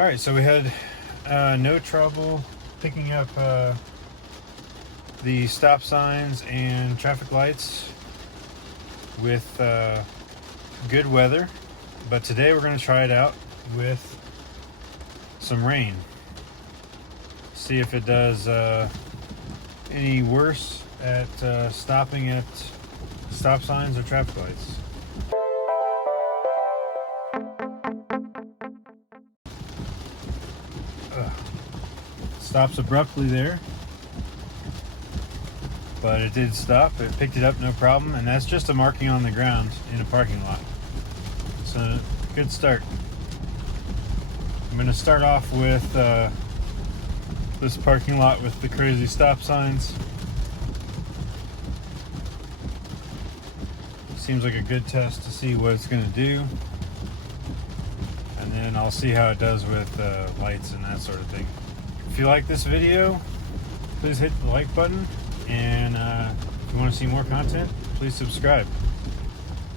Alright, so we had no trouble picking up the stop signs and traffic lights with good weather, but today we're going to try it out with some rain. See if it does any worse at stopping at stop signs or traffic lights. Stops abruptly there, but it did stop. It picked it up no problem, and that's just a marking on the ground in a parking lot. So good start. I'm going to start off with this parking lot with the crazy stop signs. Seems like a good test to see what it's going to do, and then I'll see how it does with lights and that sort of thing. If you like this video, please hit the like button, and if you want to see more content, please subscribe.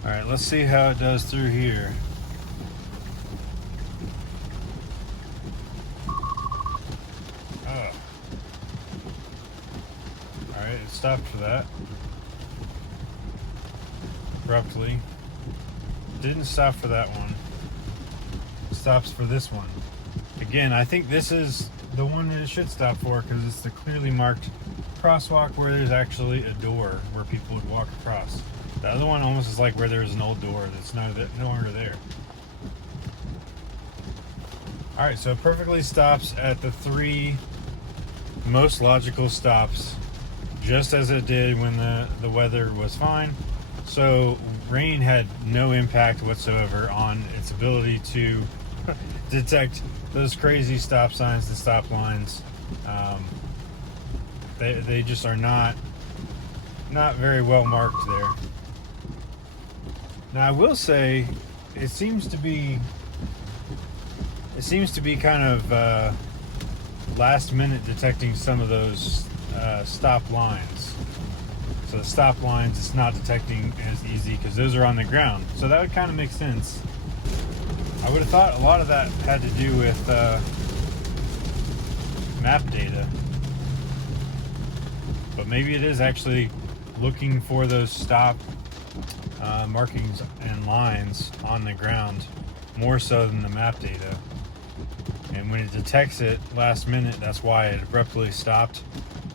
Alright, let's see how it does through here. Oh. Alright, it stopped for that. Abruptly. Didn't stop for that one. Stops for this one. Again, I think this is the one that it should stop for, because it's the clearly marked crosswalk where there's actually a door where people would walk across. The other one almost is like where there's an old door that's no longer there. Alright, so it perfectly stops at the three most logical stops, just as it did when the weather was fine. So rain had no impact whatsoever on its ability to detect those crazy stop signs and stop lines. They just are not very well marked there. Now I will say it seems to be kind of last minute detecting some of those stop lines. So the stop lines it's not detecting as easy because those are on the ground. So that would kind of make sense. I would have thought a lot of that had to do with map data. But maybe it is actually looking for those stop markings and lines on the ground more so than the map data. And when it detects it last minute, that's why it abruptly stopped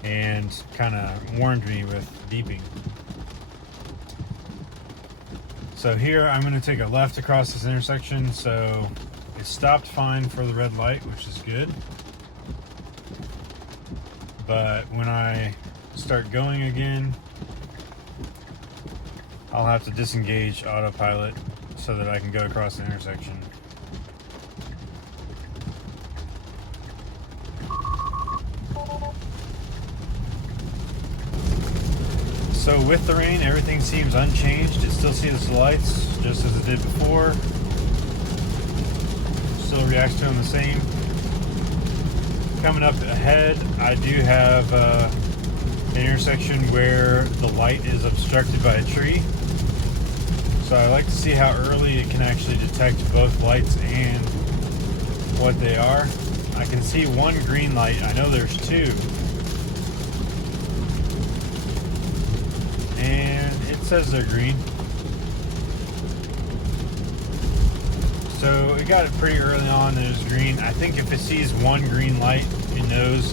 and kind of warned me with beeping. So here I'm going to take a left across this intersection, so it stopped fine for the red light, which is good. But when I start going again, I'll have to disengage autopilot so that I can go across the intersection. So with the rain, everything seems unchanged. It still sees the lights just as it did before. Still reacts to them the same. Coming up ahead, I do have an intersection where the light is obstructed by a tree. So I like to see how early it can actually detect both lights and what they are. I can see one green light. I know there's two. And it says they're green. So it got it pretty early on that it was green. I think if it sees one green light, it knows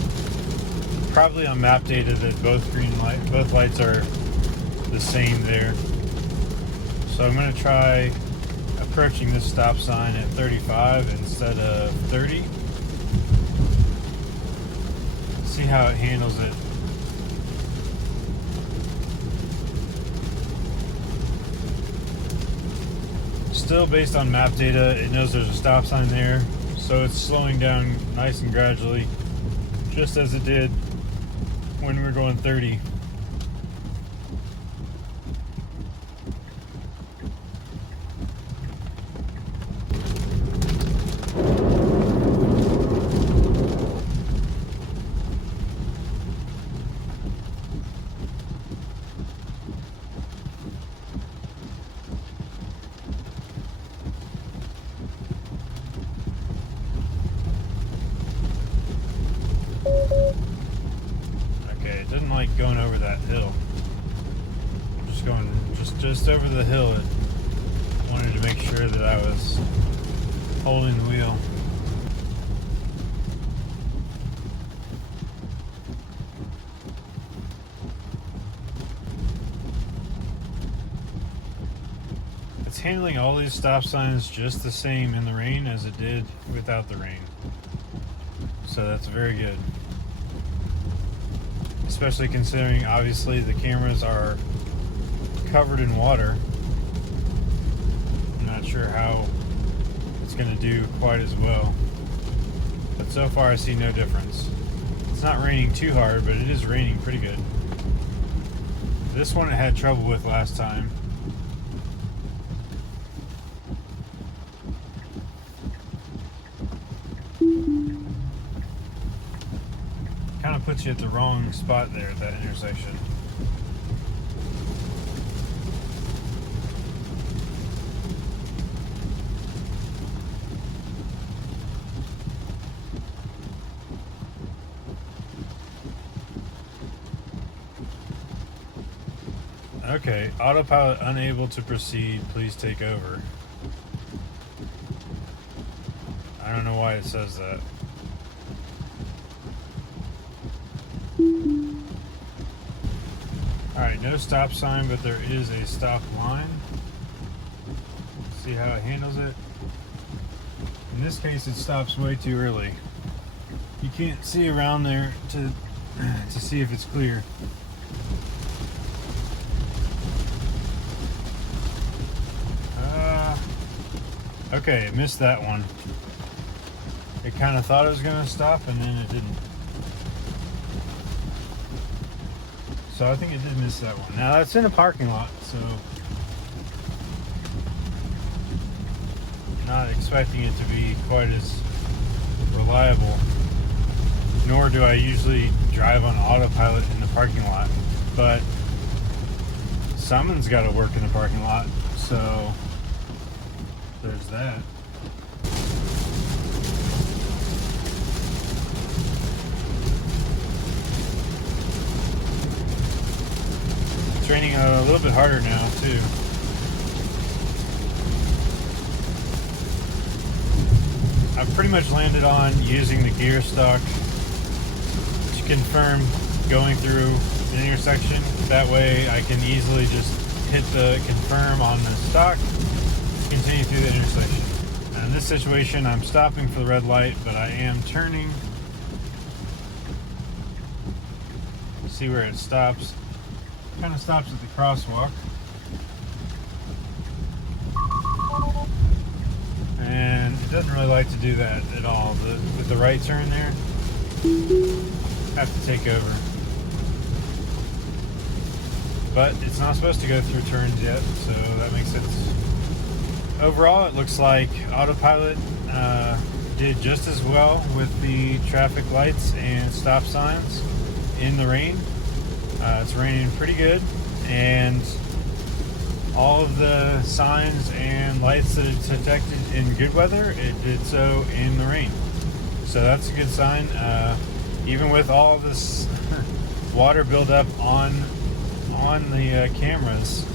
probably on map data that both lights are the same there. So I'm going to try approaching this stop sign at 35 instead of 30. See how it handles it. Still based on map data, it knows there's a stop sign there, so it's slowing down nice and gradually, just as it did when we were going 30. like going over that hill. Just going just over the hill. It wanted to make sure that I was holding the wheel. It's handling all these stop signs just the same in the rain as it did without the rain. So that's very good. Especially considering obviously the cameras are covered in water. I'm not sure how it's going to do quite as well. But so far I see no difference. It's not raining too hard, but it is raining pretty good. This one it had trouble with last time. Kind of puts you at the wrong spot there at that intersection. Okay, autopilot unable to proceed, please take over. I don't know why it says that. Alright, no stop sign, but there is a stop line. See how it handles it? In this case, it stops way too early. You can't see around there to see if it's clear. Okay, it missed that one. It kind of thought it was going to stop, and then it didn't. So I think it did miss that one. Now that's in a parking lot, so not expecting it to be quite as reliable. Nor do I usually drive on autopilot in the parking lot, but someone's got to work in the parking lot, so there's that. It's raining a little bit harder now too. I've pretty much landed on using the gear stock to confirm going through an intersection. That way I can easily just hit the confirm on the stock, continue through the intersection. Now in this situation, I'm stopping for the red light, but I am turning. See where it stops. Kind of stops at the crosswalk. And it doesn't really like to do that at all. With the right turn there, have to take over. But it's not supposed to go through turns yet, so that makes sense. Overall, it looks like Autopilot did just as well with the traffic lights and stop signs in the rain. It's raining pretty good, and all of the signs and lights that it detected in good weather, it did so in the rain. So that's a good sign. Even with all this water buildup on the cameras,